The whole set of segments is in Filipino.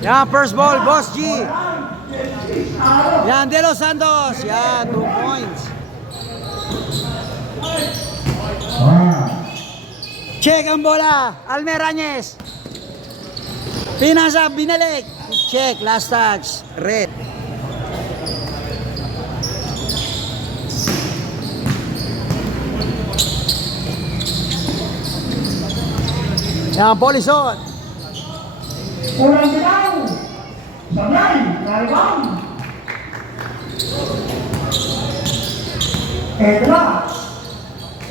Yan, first ball, Boss G. Yan, De Los Santos. Yan, 2 points. Check ang bola, Almerañez. Pinasa, binalik. Check, last touch, red. Yan, Polison. Unang bitaw. Sabay, naribang. Eto na.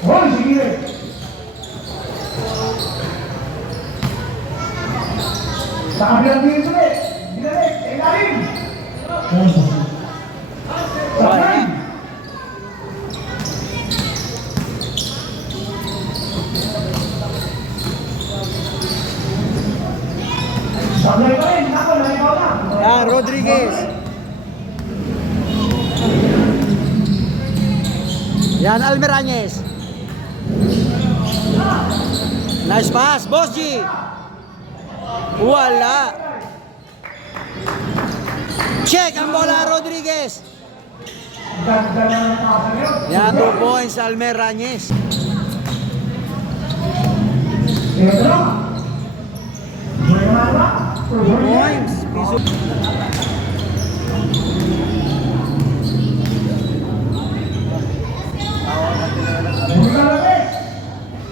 Hoy, sige. Sa kabilang dito ulit. Binalik, ilalim. Sabay. Sabay pa rin, ako, naligaw na. Yan, Rodriguez. Yan, Almerañez. Nice pass, Boss G. Wala. Check ang bola, Rodriguez. Ganda na ng pasa niyo. Yan, 2 points, Almerañez. Eto na. May mga 2 points. Piso.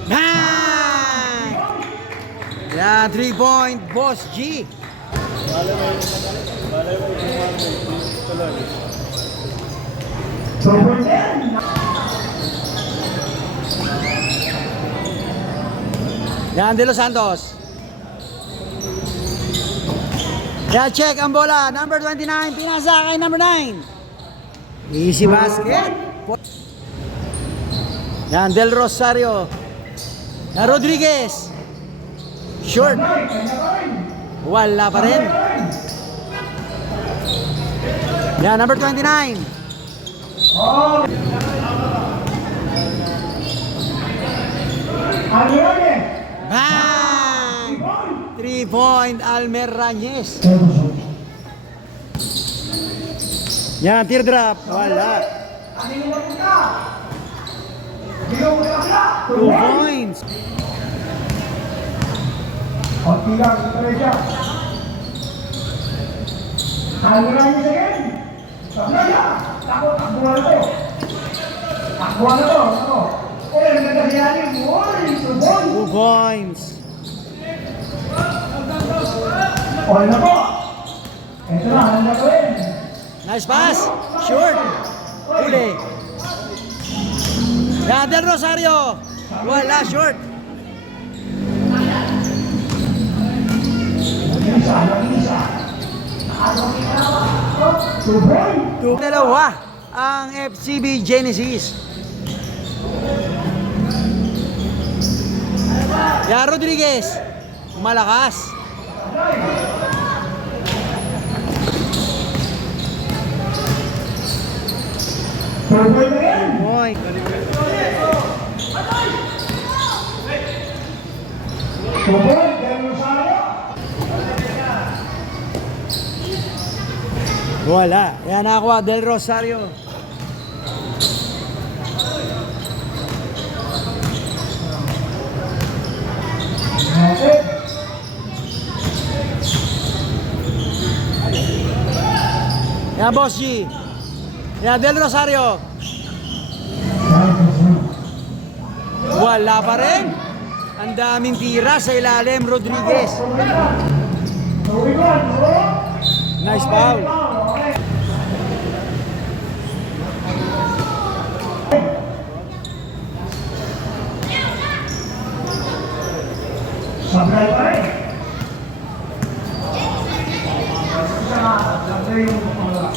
Nice! Yan, 3-point, Boss G. Yan, De Los Santos. Yan, check ang bola. Number 29, pinasa kay number 9. Easy basket. Yan, Del Rosario. Yan, Rodriguez. Short. Wala pa rin. Yan, number 29. Bang! 3-point, Almerañez. Yan, teardrop. Wala. 2 points. Konti lang, ito siya. Almerañez again. Sablay na. Takbo na to. Takbo na to. Uy, ang ganda niya rin. Uy, 2 points. okay na po. Ito na, ang gagawin. Nice pass. Short. Huli. Yan, Del Rosario. Wala, short. Dalawa ang FCB Genesis. Yan, Rodriguez. Malakas. Boy. Wala. Yan nakuha, Del Rosario. Yan, Boss G. Yan, Del Rosario. Wala pa rin. Ang daming tira sa ilalim, Rodriguez. Nice foul. Sablay pa rin. Sablay yung pangalawa.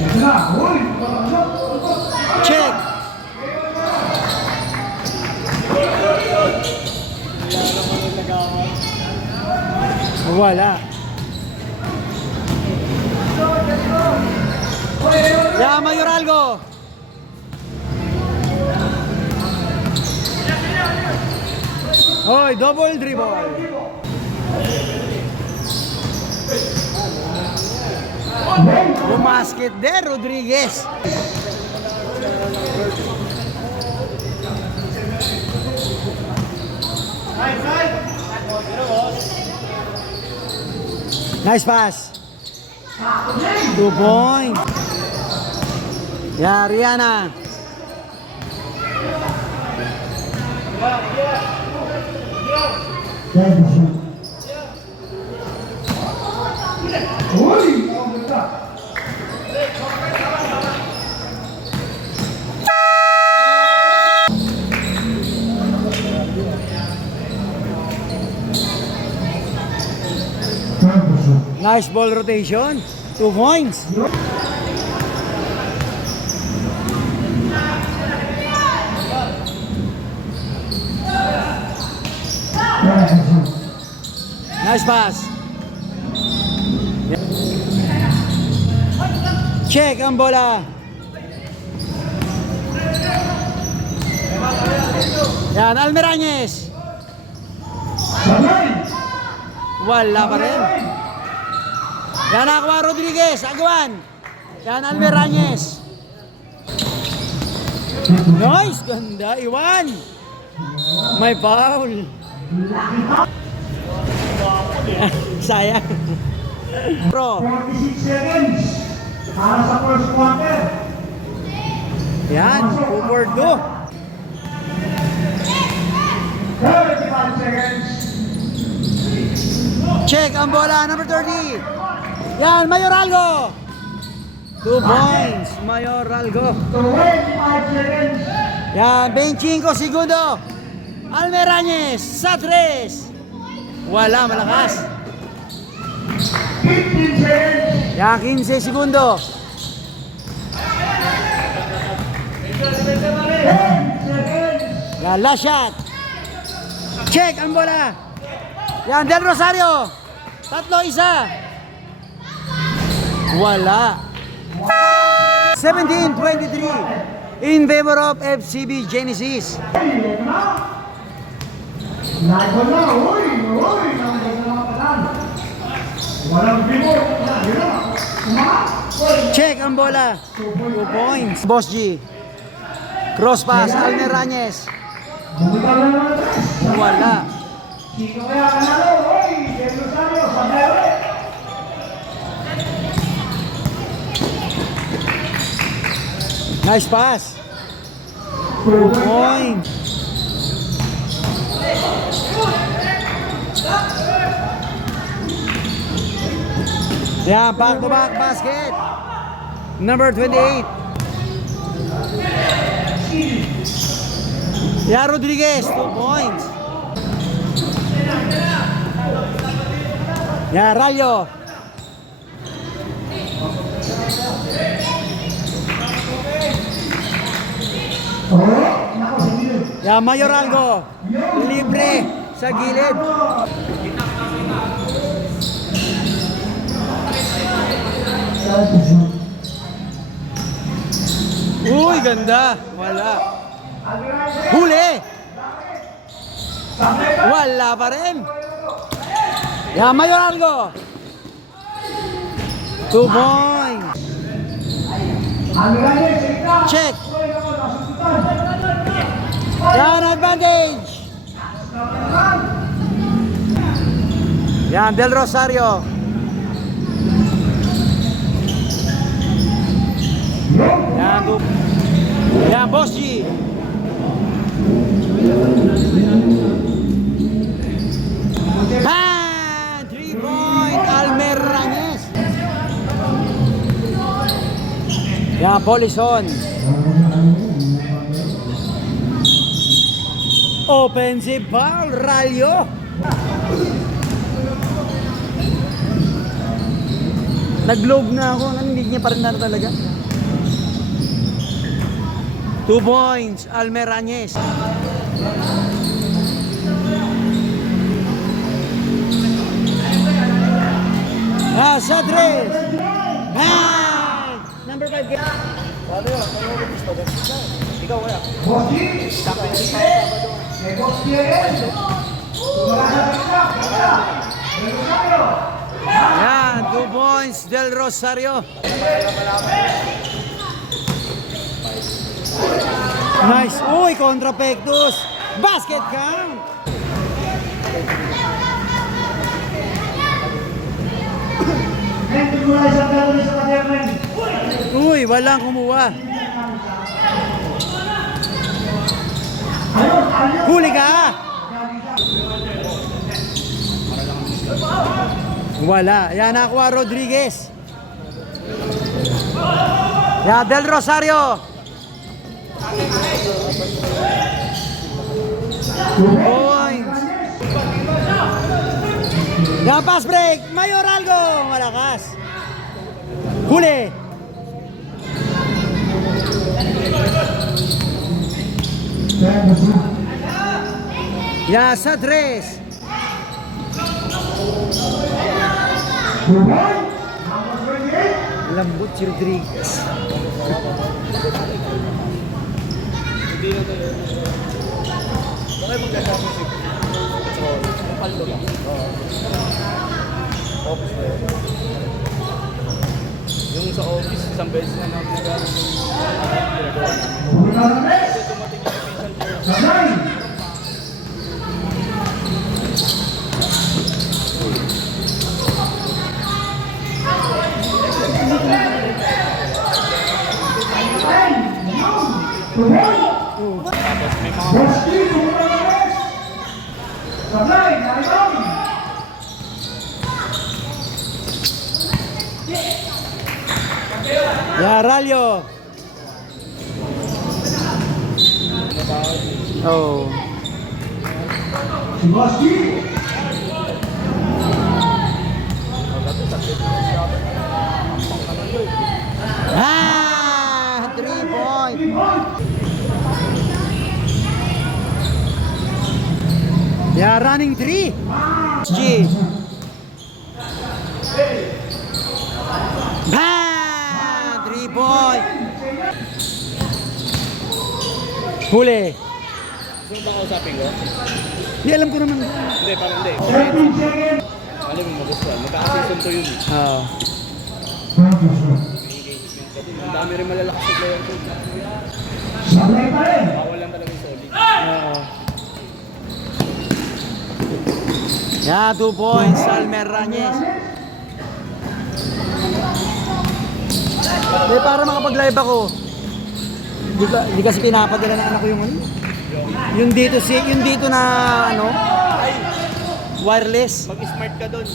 Ito na. Uy! Check. Wala. Ya, Mayoralgo. Hoy, double dribble. Bumasket din, Rodriguez. Nice pass. 2 points. Yeah, Rihanna. Uy! Ang ganda! Nice ball rotation. 2 points. Nice pass. Check ang bola. Yan, Almerañez. Wala pa rin. Yan, Aqua Rodriguez. Agwan. Yan, Almerañez. Nice. Ganda. Iwan. May foul. Sayang. Bro. 46 seconds para sa first quarter. Yan, 2 for 2. 35 seconds. Check ang bola, number 30. Yan, Mayoralgo. 2 points, Mayoralgo. 25 seconds. Yan, 25 segundo. Almerañez sa 3. Wala, malakas. 15 seconds. Yan, 15 segundo. 10 seconds. Yan, last shot. Check ang bola. Yan, Del Rosario. 3-1. Wala. 17-23 in favor of FCB Genesis. Lago na, uy, uy, nangyayon na mga patan. Walang bimo, yun na, Check ang bola. 2 points. Boss G. Cross pass, Almerañez. bumitaw na naman tres. Wala. Sino kaya kanalo, uy, Del Rosario, sa Bebe. Nice pass. 2 points. Yeah, back-to-back basket. Number 28. Yeah, Rodriguez, 2 points. Yeah, Rayo. Oh, nako, sa gilid. Yeah, Mayoralgo. Libre sa gilid. Uy, ganda. Wala. Huli. Wala pa rin. Yeah, Mayoralgo. 2 points. Check. Yan, advantage. Yan, Del Rosario. Yan, yan, Boss G. Han, 3-point, Almerañez. Yan, Polison. Offensive foul, Rayo. Nag-globe na ako, hindi niya pa rin na talaga. 2 points, Almerañez. Sa 3. Number 5. Ikaw kaya? Yan, 2 points. points, Del Rosario. Nice. Uy, kontra Pectus. Basket count. Uy, walang kumuha. Huli ka. Wala. Yan, nakuha Rodriguez. Yan, Del Rosario. Points. Yan, pass break. Mayor Algo. Malakas. Huli. Ya, sa tres. Lambot si Rodriguez. Yung sa office, isang beses na namin ginagawa namin. Kasi tumating yung official player. Tapos may mga Ya, Ralio. Oh. Ah, 3 points. Yeah, running 3. G. Ah, 3 points. Huli. Sino ba kausapin ko? Di alam ko naman. Hindi, parang hindi. Alam mo, magustuhan. Magkakaseason to yun. Oh. Ang dami rin malalakas sa player ko. Bawal lang talaga yung solid. Oo. Yeah, 2 points, Almer Rañez. Eh, para makapag-live ako. Hindi kasi pinapadala ng anak ko yung ano. Yung dito na ano, wireless. Mag-smart ka doon.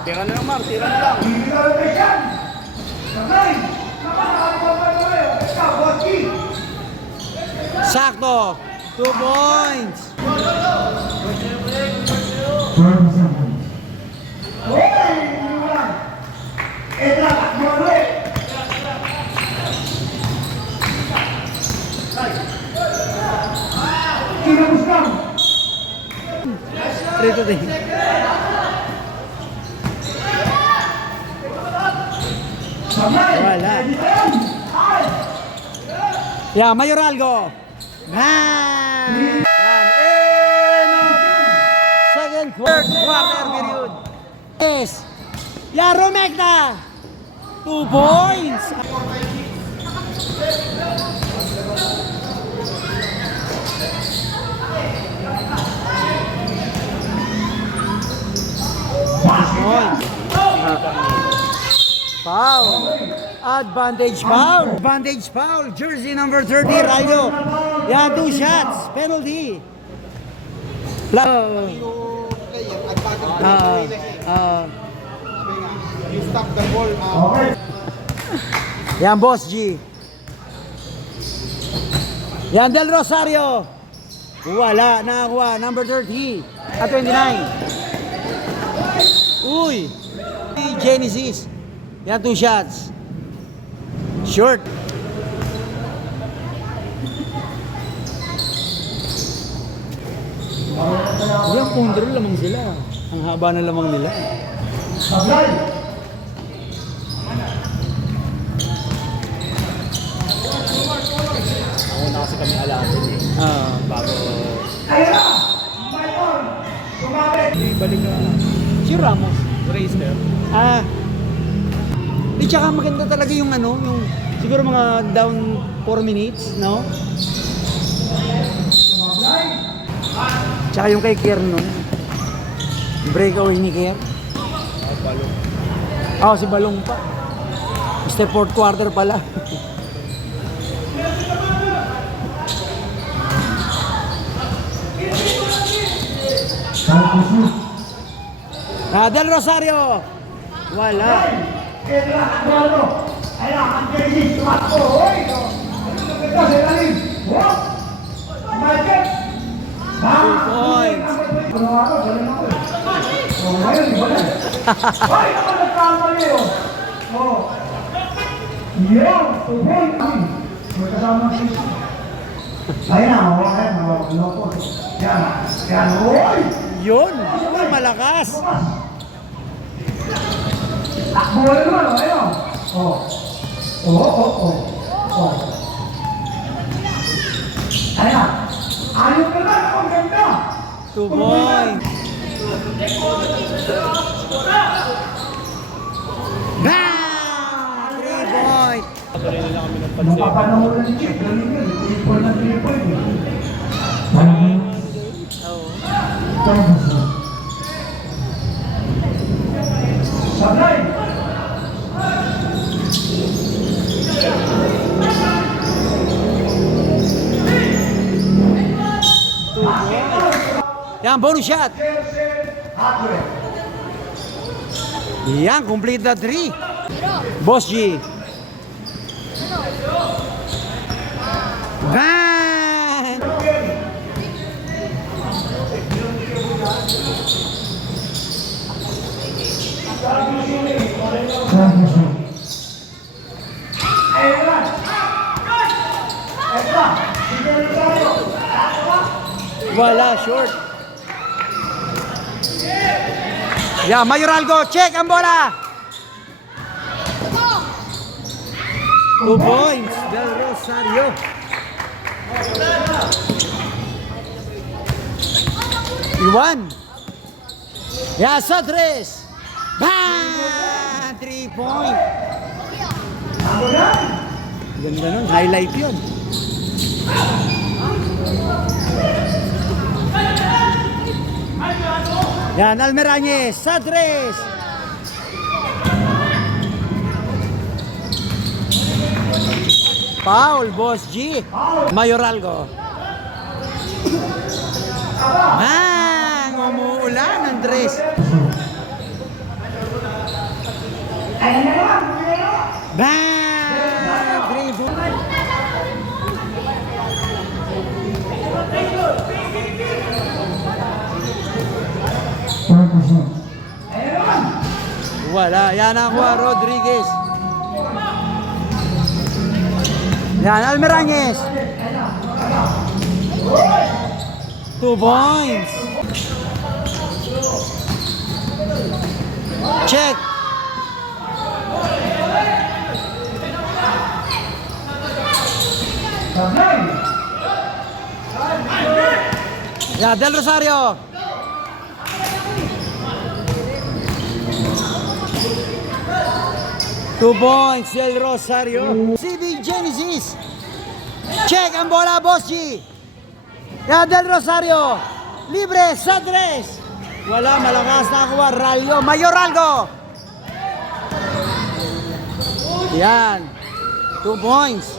Tira na lang, Mar. Tira na lang. Sakto. 2 points. Rito din. Wala. Yeah, Mayoralgo. Man! Yan. Second quarter period. Yes. Yeah, Romecta. 2 points. Foul. Advantage foul. Advantage foul. Jersey number 30, Rayo. Yeah, 2 shots. Penalty. You stop the ball. Yan, Boss G. Yan, Del Rosario. Wala. Nakakuha. Number 30. At 29. Uy. Genesis. Yan, 2 shots. Short. Yan, pundro lamang sila. Ang haba na lamang nila. kami alamin. Bago Ayun na! Michael! Sumabit! ibalik na Si Ramos. racer. Di tsaka maganda talaga yung ano, yung siguro mga down 4 minutes, no? Tsaka yung kay Kier, no? Breakaway ni Kier. Balong. Si Balong pa. Mr. Fourth quarter pala. Del Rosario. Wala. Kaya na, ano? Ayun, ang Jay-Z, tumakbo. Hoy! Ano na ganda sa ilalim? Whoop! Michael! Bang! 2 points. Ano ako? Galing ako eh. Ngayon, iba na. Hoy! Naman nagkamali oh! Oh! Yun! 2 points! May kasama si... Ayun na, ayan, loko. Yan, yan, hoy! Yun. Malakas. Takbo na naman, ayun. Oh. Oh. Ayan. Ayun ka na, ang ganda. 2 points. Bang! 3 points. Patuloy na lang kami ng pansin. Napapanahoran ni Chip, galing yun. 3 na 3 point. Sablay! Yan, bonus shot. Hardware. Yan, complete the 3. Boss G. Bang! Ayun na. Ito. Sige na tayo. Wala, short. Yeah, Mayoralgo, check ang bola. 2 points, Del Rosario. Iwan. Yeah, Sodres. Bang! 3 points. Ako na. Ganda nun, highlight yun. Yan, Almerañez, Sadres. Foul, Boss G. Mayoralgo. Bang! Umuulan, Andres. Ayun na naman. Bang! 3 points. Ayun naman. Wala. Yan ang Rodriguez. Yan, Almerañez. 2 points. Check. Sablay. Yan, Del Rosario. Two points, Del Rosario. CB Genesis. Check ang bola, Boss G. Yan, Del Rosario. Libre, Sadres. Wala, malakas na kuha. Ralio, Mayoralgo. Yan. 2 points.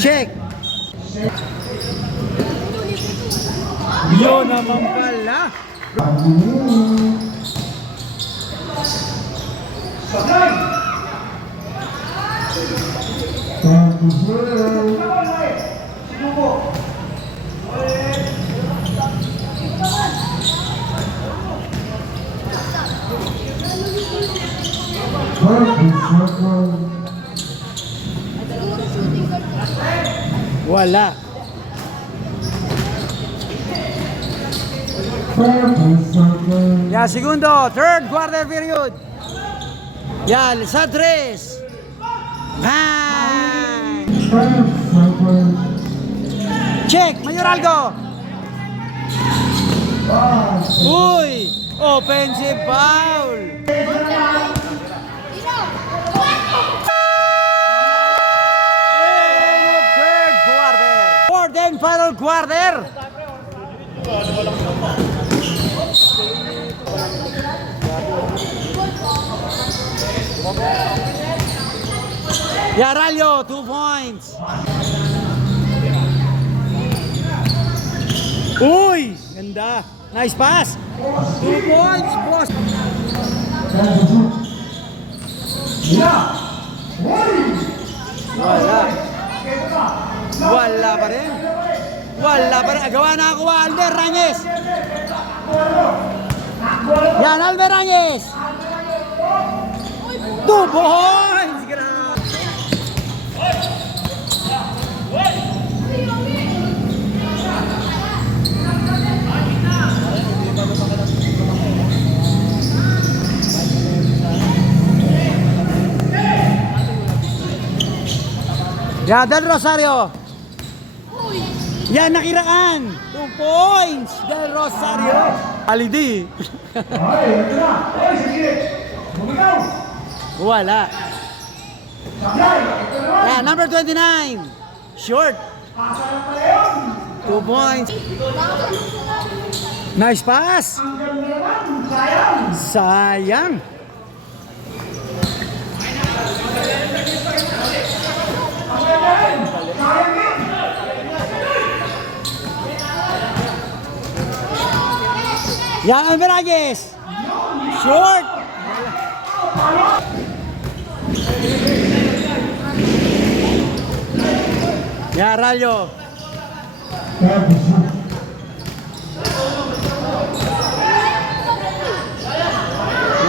Check. Yun naman pala. Sablay. Sinubo. Wala. Ya, segundo, third quarter period. Yan, sa 3. Bang! Check, Mayoraldo. Uy! Offensive foul! End of third quarter. Fourth and final quarter. Yaralio, 2 points. Uy! Ganda. Nice pass. 2 points, boss. Wala. Wala pa rin. Wala pa rin. Agawa na ako, Almer Rangis. Yan, Almer Rangis. 2 points. Grabe. Yan, Del Rosario. Yan, nakiraan. 2 points. Del Rosario. Alidi. Ay, ito na. Ay, sige. Bumigaw. Wala. Sablay. Ito naman. Yan, number 29. Short. Pasa na pala yun. 2 points. Nice pass. Ang ganda naman. Sayang. Sayang. Ang ganda rin. Sayang din. Yan, Alveragues. Short. Yan, Ralyo.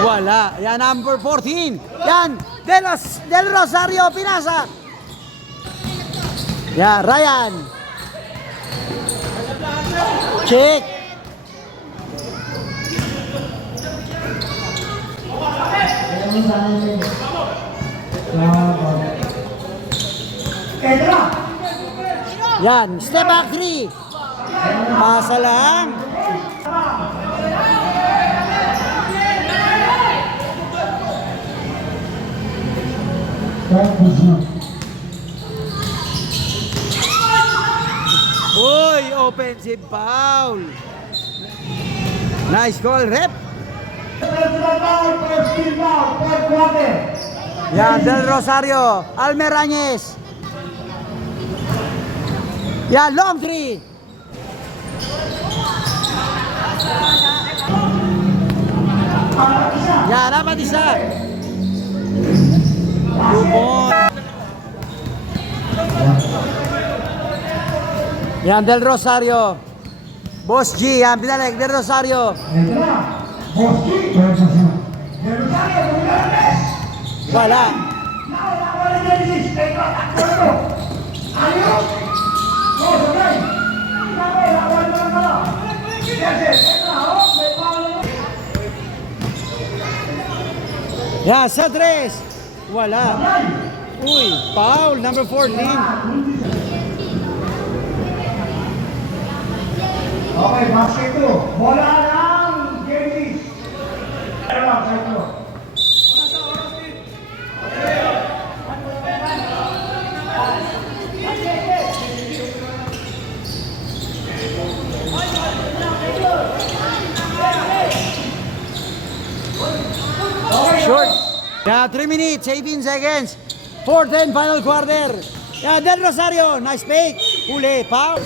Wala. Yan, number 14. Yan, Del Rosario, pinasa. Yan, Ryan. Check. Ito na. Yan, step back 3. Pasa lang. Uy, offensive foul. Nice call, rep. Personal foul, first team foul, fourth quarter. Yan, Del Rosario, Almerañez. Yan, long 3. Yan, dapat isa. 2 points. Yan, Del Rosario. Boss G, yan, pinalik, Del Rosario. Ito na. Boski. Del Rosario, bumigaw na. Wala. Nakawala na Genesis. Ito, takbo ito. Ayun. Oh, sabay. Nakawala na pala. Genesis, ito na. Oh, may foul na. Yan, sa 3. Wala. Uy, foul, number 14. Okay, basket to. Bola ng Genesis. Ano lang, sa ito. Short. Yeah, 3 minutes, 18 seconds. Fourth and final quarter. Yeah, Del Rosario, nice fake. Huli, foul.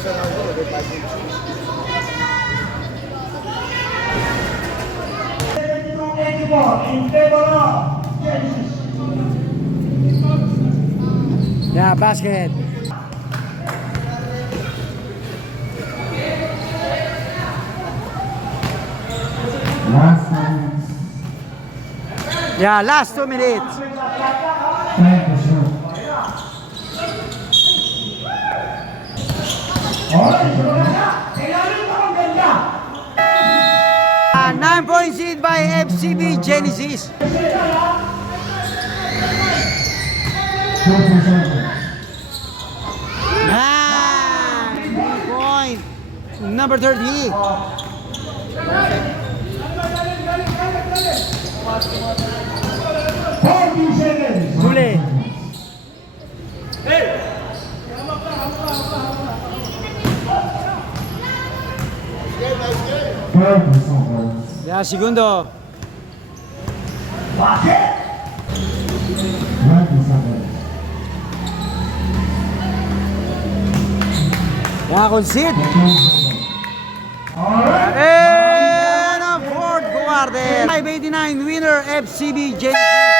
In favor of Genesis. Yeah, basket. Yeah, last 2 minutes. Okay, sunod na. Kailangan pa ang ganda. 9 points lead by FCB Genesis. Ah, 3 point. Number 30. Huli. Ya, segundo. Ya, concede. And a fourth quarter. 589 winner FCB Genesis.